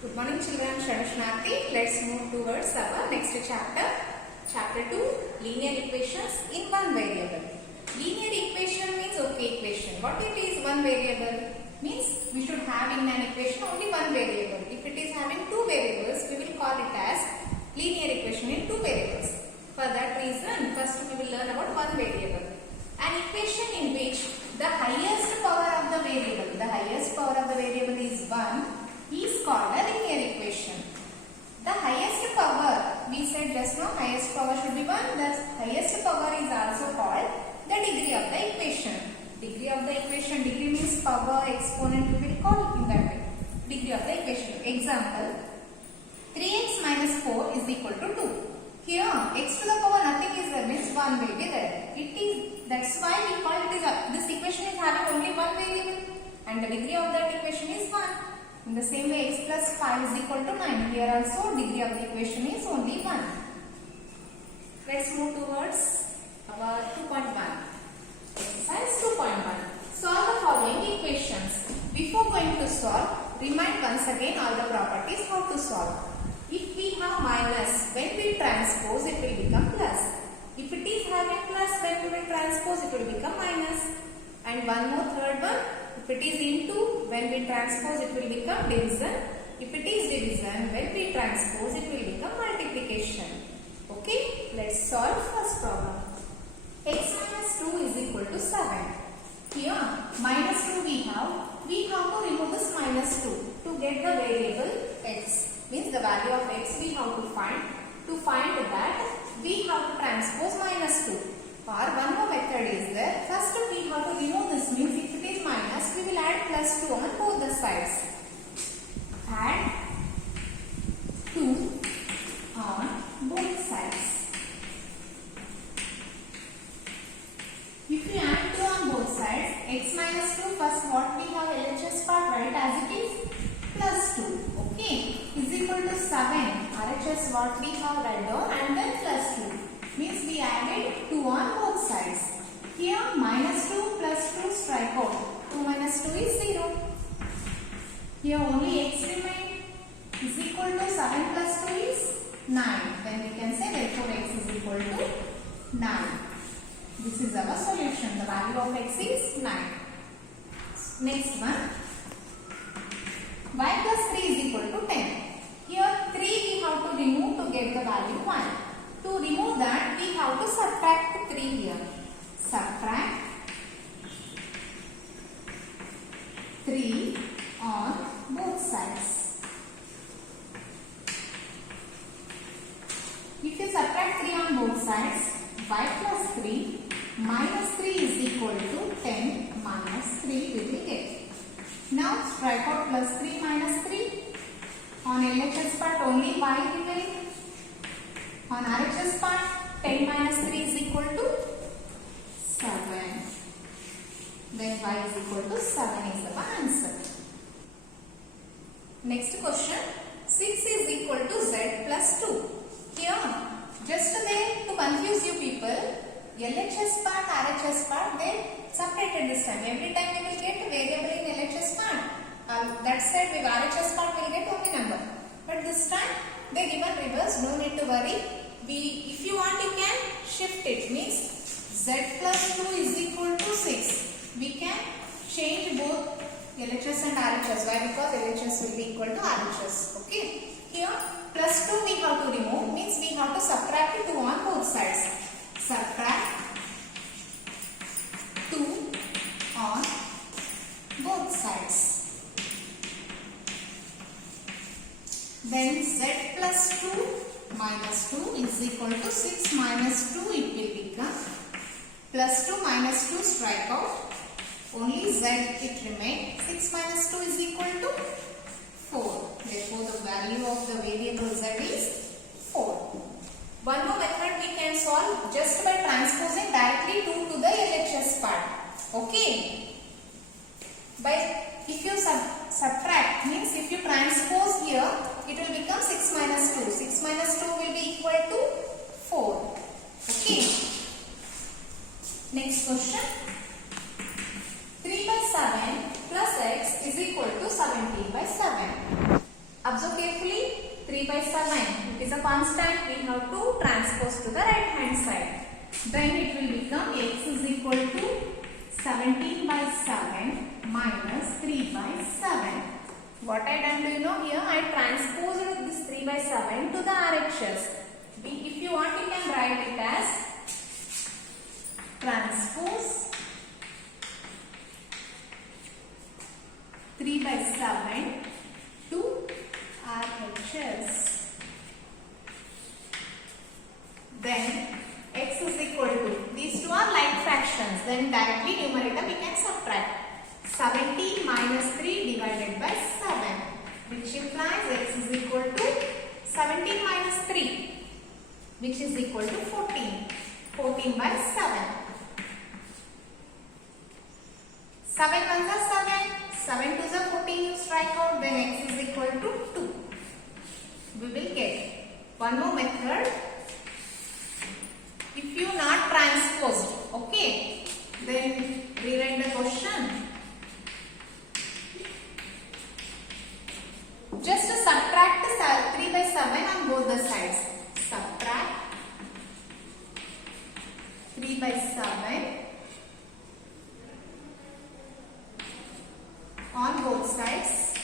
Good morning children, Shanushnati. Let's move towards our next chapter. Chapter 2, linear equations in one variable. Linear equation means okay equation. What it is one variable? Means we should have in an equation only one variable. If it is having two variables, we will call it as linear equation in two variables. For that reason, first we will learn about one variable. An equation in which the highest power of the variable is 1 is called a linear equation. The highest power, we said just now, highest power should be 1. The highest power is also called the degree of the equation. Degree of the equation, degree means power, exponent, we will call it in that way. Degree of the equation. Example, 3x minus 4 is equal to 2. Here, x to the power nothing is there, means 1 will be there. That's why we call it this equation is having only one variable and the degree of that equation is 1. In the same way, x plus 5 is equal to 9. Here also, degree of the equation is only 1. Let's move towards our 2.1. Exercise 2.1. Solve the following equations. Before going to solve, remind once again all the properties how to solve. If we have minus, when we transpose, it will become plus. If it is having plus, when we will transpose, it will become minus. And one more third one, if it is into, when we transpose, it will become division. If it is division, when we transpose, it will become multiplication. Okay, let's solve first problem. X minus 2 is equal to 7. Here, minus 2 we have to remove this minus 2 to get the variable x. Means the value of x we have to find. To find that, we have to transpose minus 2. Or one more method is there. First we have to remove this, means if it is minus, we will add plus 2 on both the sides. Add 2 on both sides. If you add 2 on both sides, x minus 2, first what we have LHS part, write as it is plus 2. Okay, is equal to 7. RHS what we have write down and then plus 2. Means we added 2 on both sides. Here minus 2 plus 2 strike out. 2 minus 2 is 0. Here only x remain is equal to 7 plus 2 is 9. Then we can say therefore x is equal to 9. This is our solution. The value of x is 9. Next one. Y plus 3 is equal to 10. Here 3 we have to remove to get the value 1. To remove that, we have to subtract 3 here. Subtract 3 on both sides. If you subtract 3 on both sides, y plus 3 minus 3 is equal to 10 minus 3 we will get. Now strike out plus 3 minus 3. On LHS part only y remains. On RHS part, 10 minus 3 is equal to 7. Then y is equal to 7 is the answer. Next question. 6 is equal to z plus 2. Here, just there to confuse you people, LHS part, RHS part, they separated this time. Every time we will get variable in LHS part. That side, with RHS part, we will get only number. But this time, they given reverse, no need to worry. If you want, you can shift it. Means z plus 2 is equal to 6. We can change both LHS and RHS. Why? Because LHS will be equal to RHS. Okay. Here, plus 2 we have to remove. Means we have to subtract 2 on both sides. Subtract 2 on both sides. Then z plus 2 minus 2 is equal to 6 minus 2 it will become plus 2 minus 2 strike out. Only z it remains. 6 minus 2 is equal to 4. Therefore the value of the variable z is 4. One more method we can solve just by transposing directly 2 to the LHS part. Okay. If you subtract, means if you transpose here, it will become 6 minus 2. 6 minus 2 will be equal to 4. Okay. Next question. 3 by 7 plus x is equal to 17 by 7. Observe by 7. It is a constant. We have to transpose to the right hand side. Then it will become x is equal to 17 by 7 minus 3 by 7. What I done, do you know, here I transposed this 3 by 7 to the RHS. If you want, you can write it as transpose 3 by 7 to RHS. Then x is equal to, these two are like fractions, then directly numerator we can subtract. 17 minus 3 divided by 7, which implies x is equal to 17 minus 3, which is equal to 14. 14 by 7. 7 ones are 7. 7 twos are 14. You strike out, then x is equal to 2. We will get one more method. If you not transposed, okay, then rewrite the question. Just to subtract 3 by 7 on both the sides. Subtract 3 by 7 on both sides.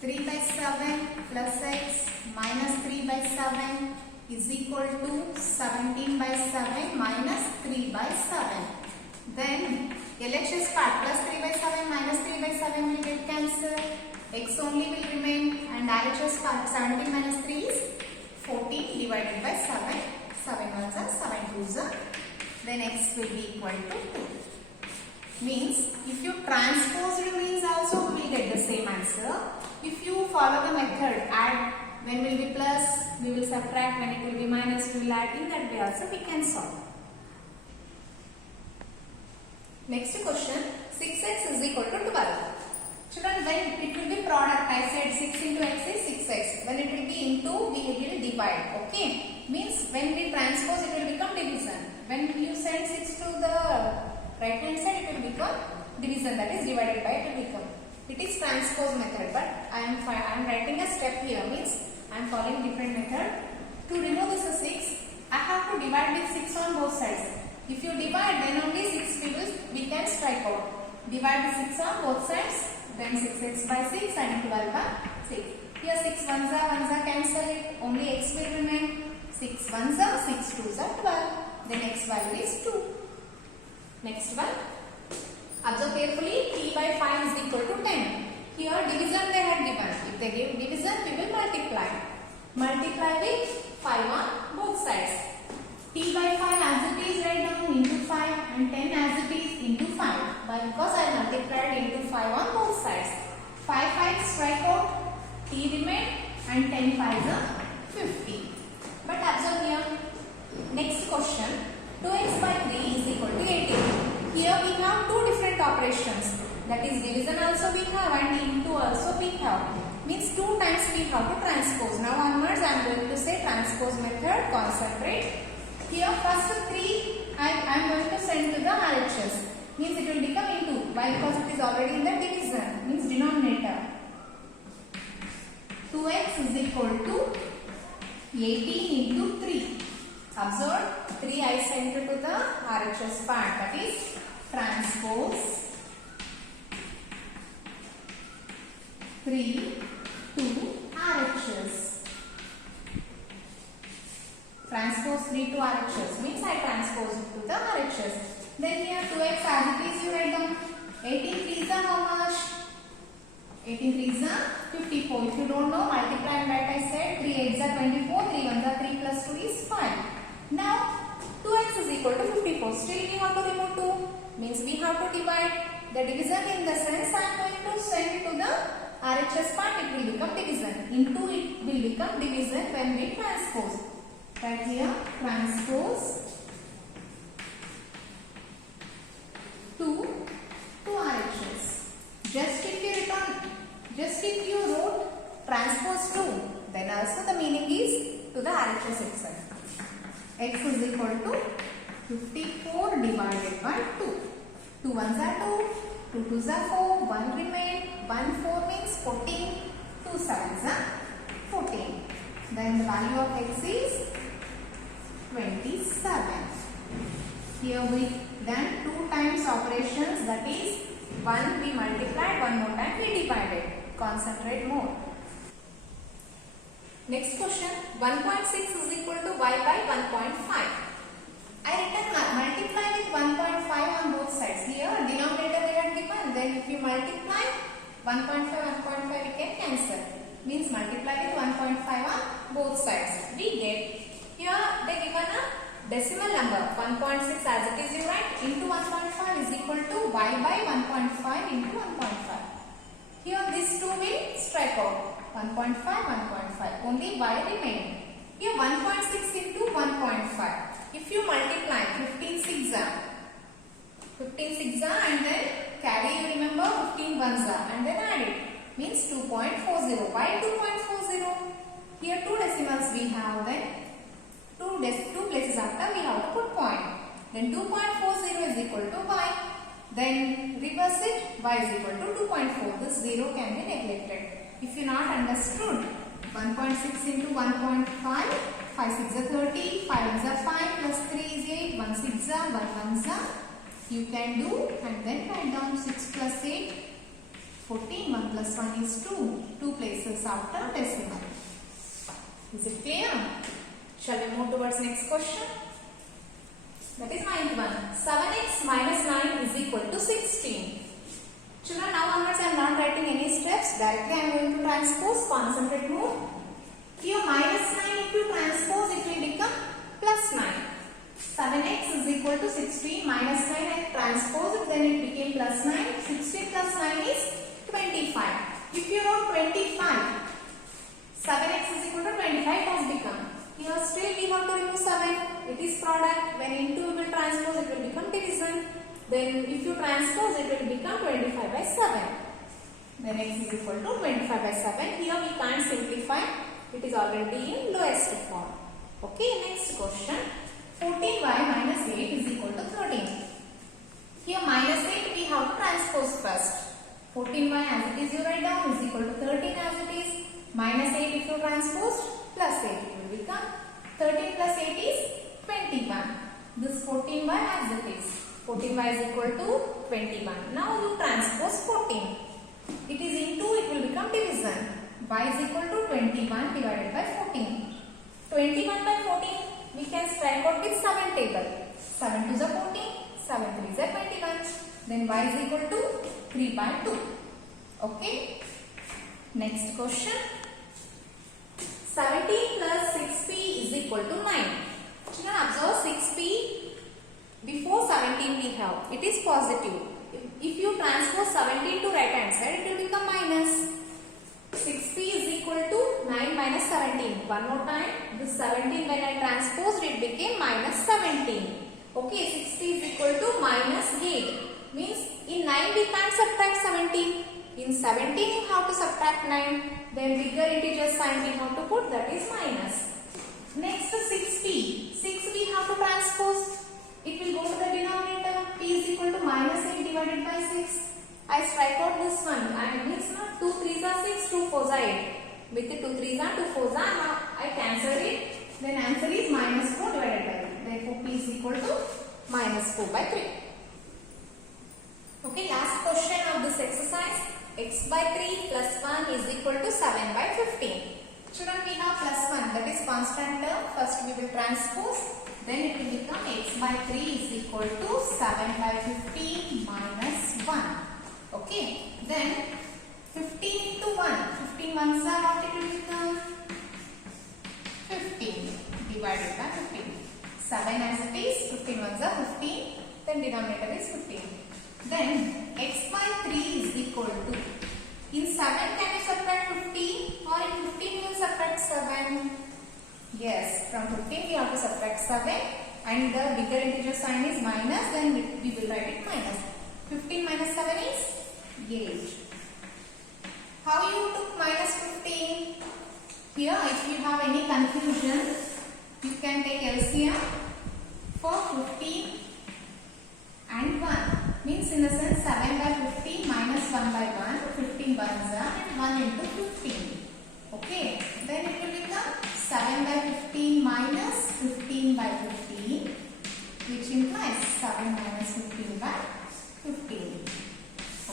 3 by 7 plus x minus 3 by 7 is equal to 17 by 7 minus 3 by 7. Then LHS part plus 3 by 7 minus 3 by 7 will get cancelled. X only will remain, and RHS part 17 minus 3 is 14 divided by 7. 7 ones are 7 twos are. Then x will be equal to 2. Means if you transpose it means also we will get the same answer. If you follow the method add, when will be plus, we will subtract, when it will be minus, we will add. In that way also we can solve. Next question, 6x is equal to 12. Children, when it will be product, I said 6 into x is 6x. When it will be into, we will divide. Okay. Means when we transpose, it will become division. When you send 6 to the right hand side, it will become division. That is divided by, it will become. It is transpose method, but I am writing a step here. Means I am following different method. To remove this 6, I have to divide with 6 on both sides. If you divide, then only 6 we can strike out. Divide the 6 on both sides, then 6x by 6 and 12 by 6. Here 6 ones are cancel it, only x will remain. 6 ones are 6 twos are 12. Then x value is 2. Next one. Observe carefully, t by 5 is equal to 10. Here division they had given. If they give division, we will multiply. Multiply with 5 on both sides. T by 5 as it is right down into 5 and 10 as it is into 5. But because I multiplied into 5 on both sides. 5 5 strike out, t remain, and 10 5s are 50. But observe here, next question, 2x by 3 is equal to 18. Here we have two different operations. That is division also we have and into also we have. Means 2 times we have to transpose. Now onwards I am going to say transpose method, concentrate. Here first 3 I am going to send to the RHS. Means it will become into. Why? Because it is already in the division. Means denominator. 2x is equal to 18 into 3. Observe 3 I sent to the RHS part. That is transpose 3 to RHS. Transpose 3 to RHS means I transpose it to the RHS. Then here 2x as it is you write down. 18 3s are how much? 18 3s are 54. If you don't know, multiply and write. I said 3 8s are 24, 3 1s are 3 plus 2 is 5. Now 2x is equal to 54. Still we have to remove 2. Means we have to divide. The division in the sense I am going to send to the RHS part, it will become division. Into it will become division when we transpose. Right here, transpose 2 to RHS. Just if you wrote transpose 2, then also the meaning is to the RHS itself. X is equal to 54 divided by 2. 2 ones are 2, 2 twos are 4, 1 remain, 1 4 means 14. 2 sevens are 14. Then the value of x is 27. Here we done 2 times operations, that is 1 we multiplied, 1 more time we divided. Concentrate more. Next question, 1.6 is equal to y by 1.5. I written multiply with 1.5 on both sides. Here denominator they are given, then if you multiply 1.5 we can cancel. Means multiply with 1.5 on both sides. We get, here they given a decimal number 1.6 as it is you write into 1.5 is equal to y by 1.5 into 1.5. Here these two will strike out 1.5, 1.5. Only y remain. Here 1.6 into 1.5. If you multiply 15 6 and then carry, you remember 15 ones and then add it. Means 2.40. Why 2.40? Here two decimals we have, then two places after we have to put point. Then 2.40 is equal to y. Then reverse it, y is equal to 2.4. This 0 can be neglected. If you not understood, 1.6 into 1.5, 5 6 are 30, 5 is 5 plus 3 is 8, 1 6 are 1 1 are. You can do and then write down 6 plus 8, 14, 1 plus 1 is 2. 2 places after decimal. Is it clear? Shall we move towards next question? That is 9th one. 7x minus 9 is equal to 16. Children, now onwards I am not writing any steps. Directly I am going to transpose. Concentrate more. Here minus 9 if you transpose it will become plus 9. 7x is equal to 16 minus 9 I transpose it, then it became plus 9. 16 plus 9 is 25. If you wrote 25, 7x is equal to 25 has become. Here still we have to remove 7. It is product. When into we will transpose it will become division. Then if you transpose it will become 25 by 7. Then x is equal to 25 by 7. Here we can't simplify. It is already in lowest form. Okay, next question. 14y minus 8 is equal to 13. Here minus 8 we have to transpose first. 14y as it is you write down is equal to 13 as it is. Minus 8 if you transpose plus 8 it will become 13 plus 8 is 21. This 14y as it is. 14y is equal to 21. Now you transpose 14. It is into, it will become division. Y is equal to 21 divided by 14. 21 by 14 we can strike out with 7 table. 7 2 is 14, 7 3 is 21. Then y is equal to 3 by 2. Okay. Next question. 17 plus 6p is equal to 9. Children, observe 6p. Before 17 we have, it is positive. If you transpose 17 to right hand side, it will become minus. 6p is equal to 9 minus 17. One more time, this 17 when I transposed it became minus 17. Okay, 60 is equal to minus 8. Means in 9 we can't subtract 17. In 17 you have to subtract 9. Then bigger integer sign we have to put, that is minus. Next 6p. 6 we have to transpose. It will go to the denominator. P is equal to minus 8 divided by 6. I strike out this one. I means not 2 3s are 6, 2 4s are 8. With the 2 3s are 2 4s are, now I cancel it. Then answer is minus 4 divided by 3. Therefore P is equal to minus 4 by 3. Okay, last question of this exercise. X by 3 plus 1 is equal to 7 by 15. Children, we have plus 1, that is constant term. First we will transpose. Then it will become x by 3 is equal to 7 by 15 minus 1. Okay. Then 15 into 1. 15 ones are what it will become? 15 divided by 15. 7 as it is. 15 ones are 15. Then denominator is 15. Then x by 3 is equal to, in 7 can you subtract 15 or in 15 you will subtract 7? Yes, from 15 we have to subtract 7 and the bigger integer sign is minus, then we will write it minus. 15 minus 7 is 8. How you took minus 15? Here if you have any confusion, you can take LCM for 15 and 1. Means in the sense 7 by 15 minus 1 by 1. 15 ones and 1 into 15. Okay, then it will become 7 by 15 minus 15 by 15, which implies 7 minus 15 by 15.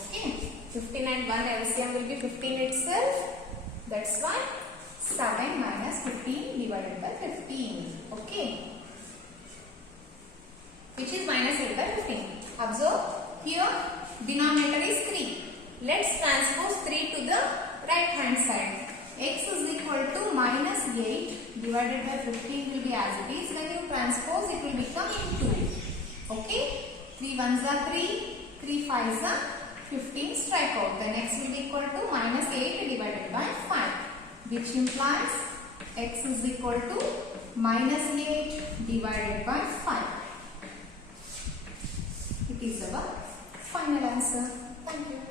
Okay, 15 and 1 LCM will be 15 itself. That's why 7 minus 15 divided by 15. Okay, which is minus 8 by 15. Observe, here denominator is 3. Let's transpose 3 to the right hand side. X is equal to minus 8 divided by 15 will be as it is. When you transpose, it will become into. Okay, 3 ones are 3, 3 fives are 15. Strike out. Then x will be equal to minus 8 divided by 5, which implies x is equal to minus 8 divided by 5. It is our final answer. Thank you.